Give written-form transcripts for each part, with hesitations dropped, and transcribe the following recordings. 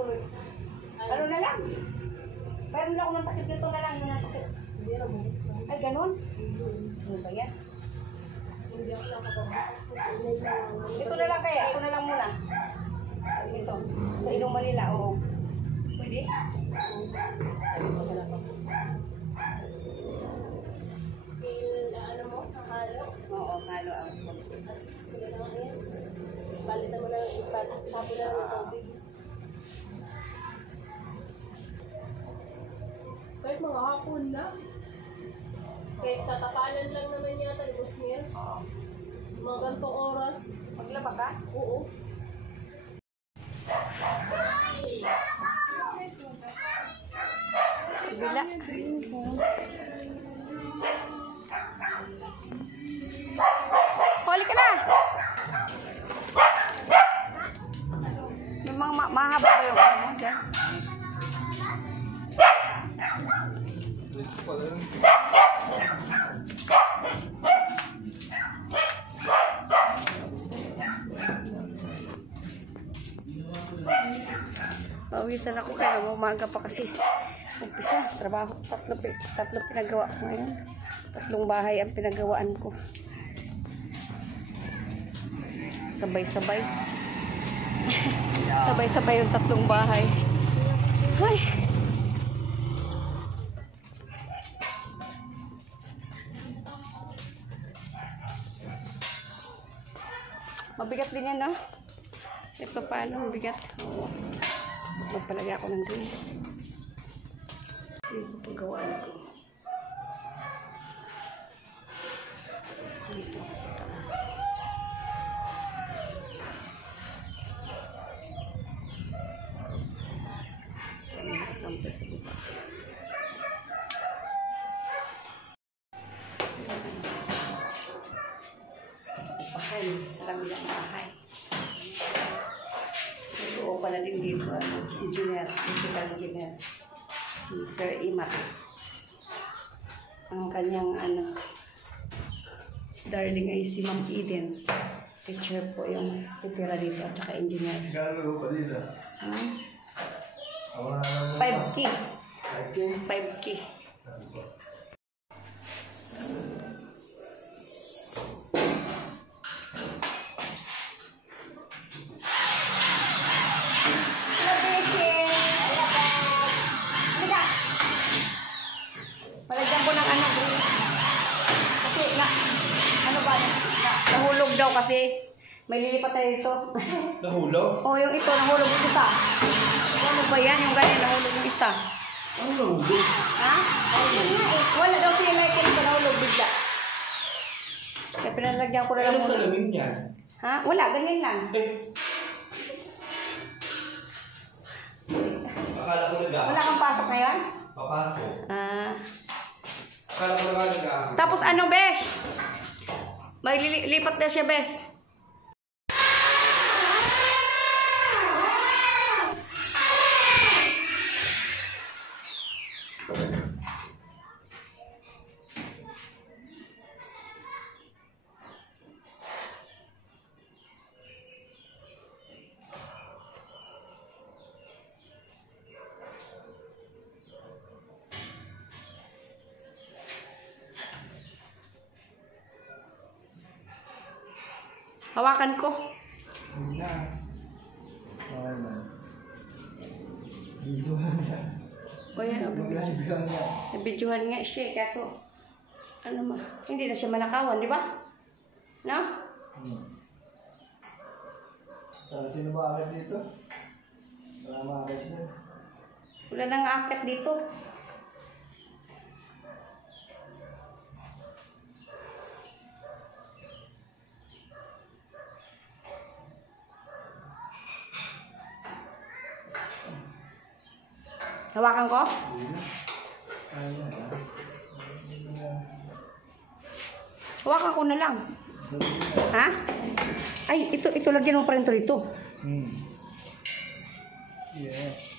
tuloy. Ano na lang? Pero na ako ng takip dito na lang. Yung natakip. Ay, ganun? Ano ba yan? Ito na lang kaya. Ito na lang muna. Ito. Sa inuman nila. Oo. Pwede? Ano mo? Halo? Oo, halo ang palitan mo na yung ipat. Sabi na lang yung tubig. Kahit mga hapon na. Kahit tatapalan lang naman yata ni Busmir. Mga gantong oras. Maglaba ka? Oo. Bila. Huli ka na! May mga mahaba ba yung ano mo dyan? Pawisan ako kaya umaga pa kasi umpisa, trabaho, tatlo pinagawa ko ngayon. 3 bahay ang pinagawaan ko. Sabay-sabay. Sabay-sabay yung 3 bahay. Ay! Mabigat din yan, no? Ito paano, mabigat. Magpalagay ako ng grease. Yung paggawaan ko. Dito sa taas. Kami nakasample sa buka. Upahan sa kabilang bahay. Nagbuo pala din dito engineer, physical engineer, si Sir Imat. Ang kanyang darling ay si Ma'am Eden. Teacher po yung titira dito at saka engineer. Gano'n pa dito? 5K. 5K? 5K. Palagyan ko ng ano, kasi nahulog daw kasi may lilipat tayo dito. Nahulog? Oo, yung ito, nahulog yung isa. Ano ba yan? Yung ganyan, nahulog yung isa. Ano nahulog? Ha? Wala daw siya like ito, nahulog bigla. Kaya pinalagyan ko na lang Ano muna. sa lamin yan? Ha? Wala, ganyan lang. Akala ko nag-ahon. Wala kang pasok ngayon? Papasok. Akala ko nag-ahon. Tapos ano, Besh? May lipat na siya, Besh. Hawakan ko. Hindi na. Okay na. Videohan na. O yan, Videohan na. nabidyohan nga siya, kaso, hindi na siya manakawan, di ba? No? Sino ba akit dito? Wala makakit dyan. Wala nang akit dito. Hawakan ko? Hawakan ko na lang. Ha? Ay, ito lagyan mo pa rin ito dito. Yes.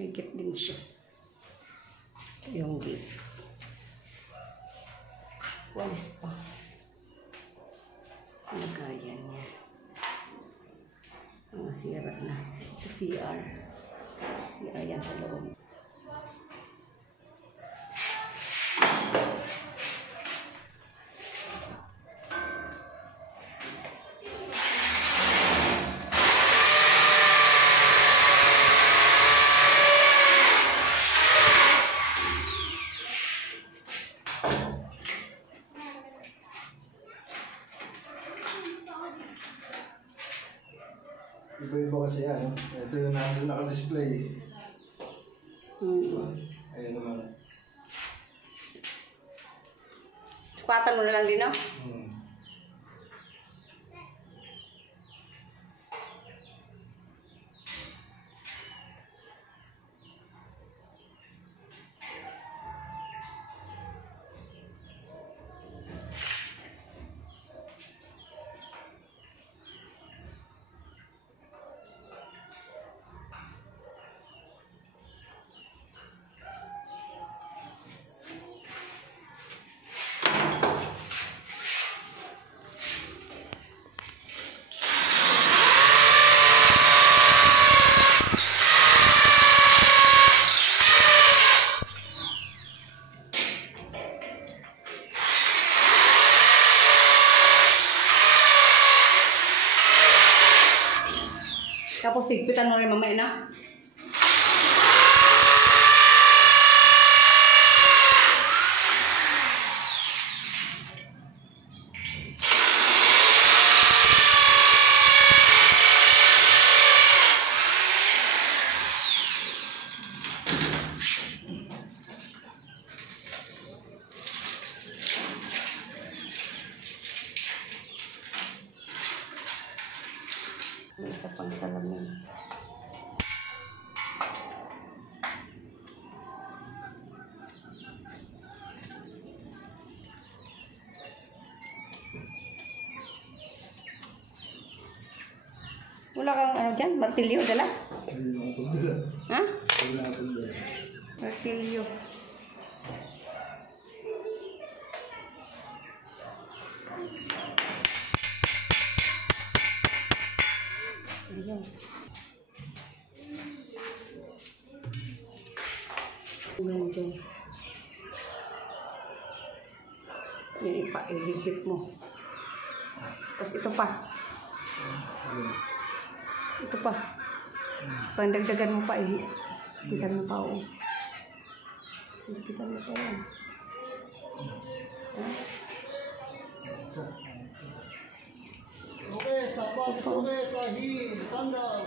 May gate din siya. Yung gate. Walis pa. Nagayan niya. Mga sira na. Ito CR. CR yan sa loob. Iba-iba kasi yan. Ito yung naka-display. Ayan naman. Sukatan mo na lang din, no? Tapos sigpitan mo rin mamaya na. May isa pang salamin. Wala kang ano dyan? Martilyo, dala? Ha? Martilyo. Ayan. Ayan dyan. Yan ihigpit mo. Tapos ito pa. Ito pa. Pandagdagan mo pa higpitan mo pa o. Higpitan mo pa yan. Ha? Okay, sapat, okay, tahi, sandal.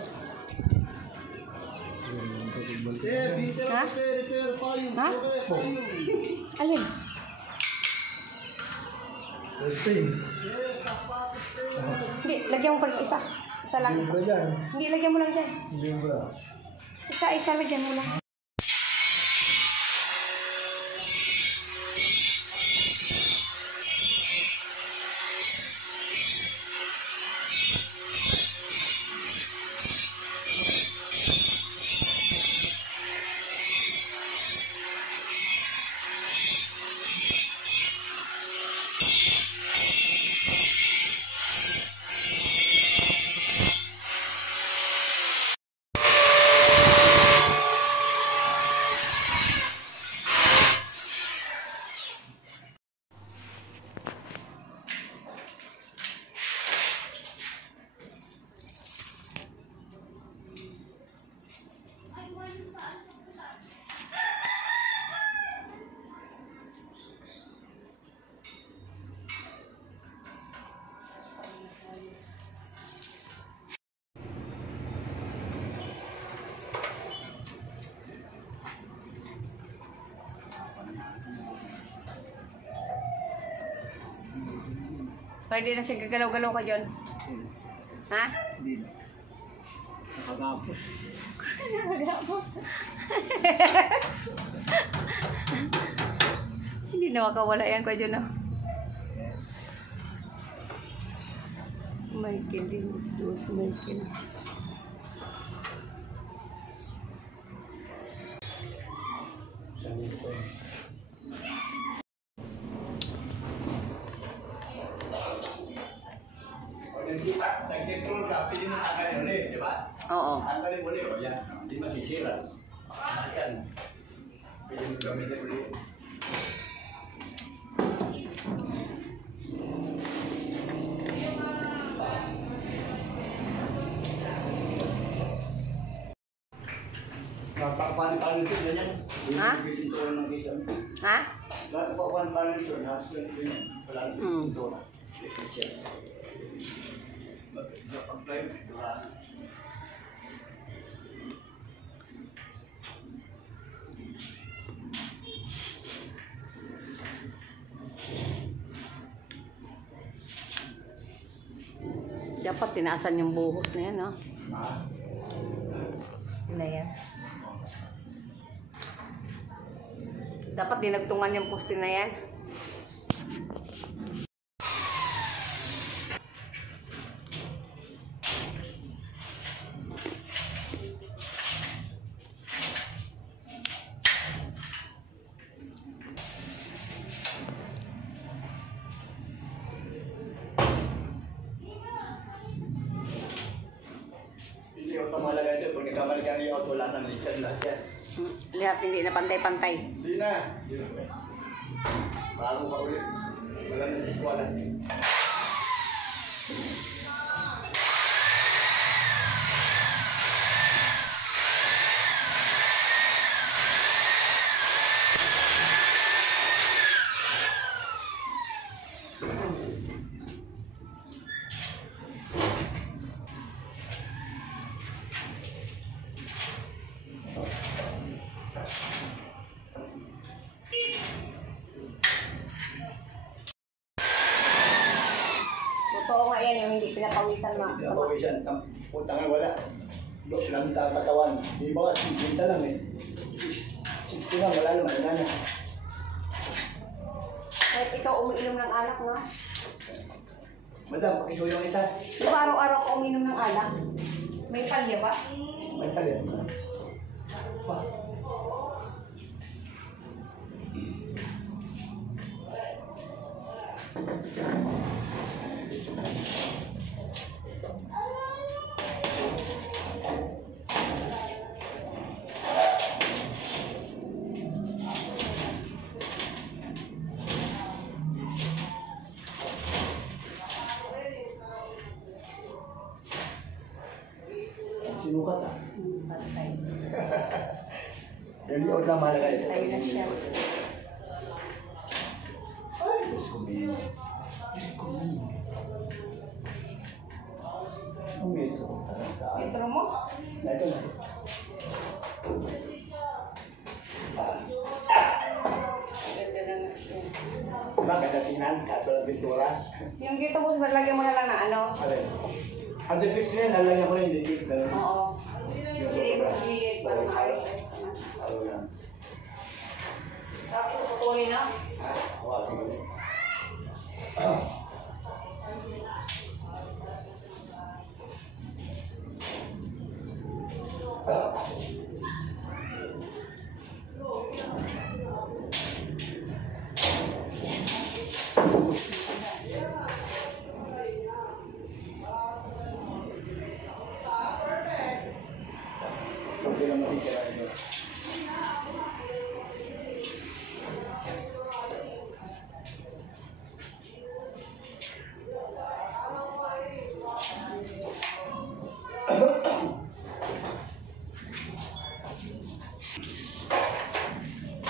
Ha? Ha? Alin? Testing. Hindi, lagyan mo pa rin isa. Isa lang, isa. Hindi, lagyan mo lang dyan. Isa, lagyan mo lang. Pwede na siya gagalaw-galaw ka dyan. Ha? Hindi na. Nakagapos. Nakagapos. Hindi na makawala yan ka dyan. Michael din. Michael. Pag nag-control ka, pili mo tanggalin ulit, di ba? Oo. Tanggalin mo ulit, o yan. Hindi masisira. Yan. Pili mo gamitin ulit. Paano ito, ganyan? Ha? Pintuan ng isa. Ha? Lahat pa paano ito, nasa ganyan. Wala nang pintuan. Mag-apply mo. Dapat tinaasan yung buhos na yan, no? Na yan. Dapat dinagtungan yung poste na yan. Hindi auto malaga ito. Pag nagkamali ka ng auto, lahat ng litsad lahat yan. Lahat hindi na pantay-pantay. Hindi na. Bago ka ulit. Wala na diskwala. Totoo nga yan, yung hindi pinapawisan ma. Pinapawisan. Putang nga wala. Dok lang katawan. Di ba kasi pinta lang eh. 60 lang, wala naman. Wala na. Kahit ikaw umiinom ng alak, no? Madam, pakisuyo yung isa. Di ba araw-araw ka uminom ng alak? May palya ba? May talit. Pa. Sinukat ah. Patay. Hindi ako na mahalaga ito. Patay na siya. Ay, Diyos ko min. Diyos ko min. Ang metro ko talaga. Metro mo? Ito na. Ganda na nga siya. Diba, kadatingan, kaso ng pintura. Yung dito mo, lagyan mo na lang na ano? Alin? Ang defix na yan, lalagyan ko rin yung defix. Oo. Yung Hindi sobra. ko gilid para maayos. Ano yan? Tapos putulin na. Wala, sige. Hindi lang matitira ito.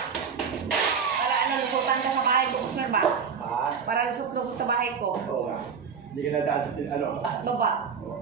Para ano, lusutan ka sa bahay ko, Kusmer ba? Ah, Para lusot-lusot sa bahay ko. oo nga. Hindi ka nadaan sa ano. At baba. Oo.